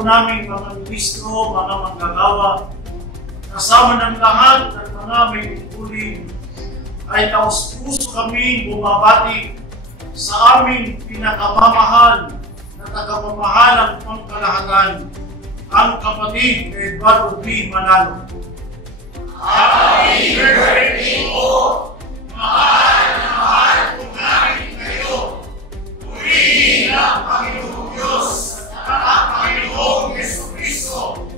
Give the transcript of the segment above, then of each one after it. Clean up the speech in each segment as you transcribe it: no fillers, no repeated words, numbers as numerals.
po namin mga ministro, mga manggagawa, kasama ng lahat ng mga may tungkulin, ay taus-puso kami bumabati sa aming pinakamamahal na tagapamahalang pangkalahatan, ang kapatid na Eduardo B. Manalo. Happy birthday po! Mahal na mahal po namin kayo! Purihin ang Panginoong Diyos at ang Panginoong Jesucristo!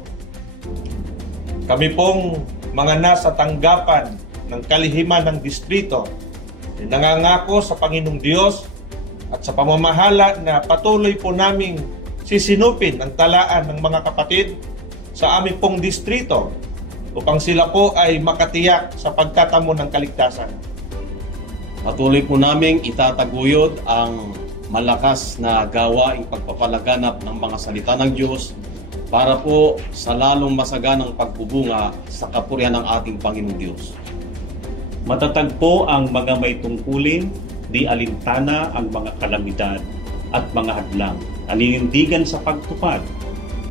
Kami pong mga nasa tanggapan ng kalihiman ng distrito, nangangako sa Panginoong Diyos at sa pamamahala na patuloy po naming sisinupin ang talaan ng mga kapatid sa aming pong distrito upang sila po ay makatiyak sa pagtatamo ng kaligtasan. Patuloy po naming itataguyod ang malakas na gawaing pagpapalaganap ng mga salita ng Diyos para po sa lalong masaganang pagbubunga sa kapurihan ng ating Panginoong Diyos. Matatag po ang mga may tungkulin, di alintana ang mga kalamidad at mga hadlang, aninindigan sa pagtupad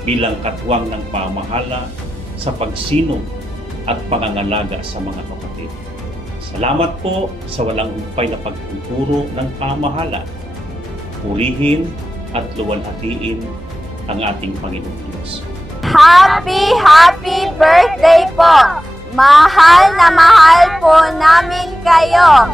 bilang katuwang ng pamahala sa pagsinong at pangangalaga sa mga kapatid. Salamat po sa walang humpay na pagtuturo ng pamahala. Purihin at luwalhatiin ang ating Panginoong Diyos. Happy birthday po! Mahal na mahal po namin kayo!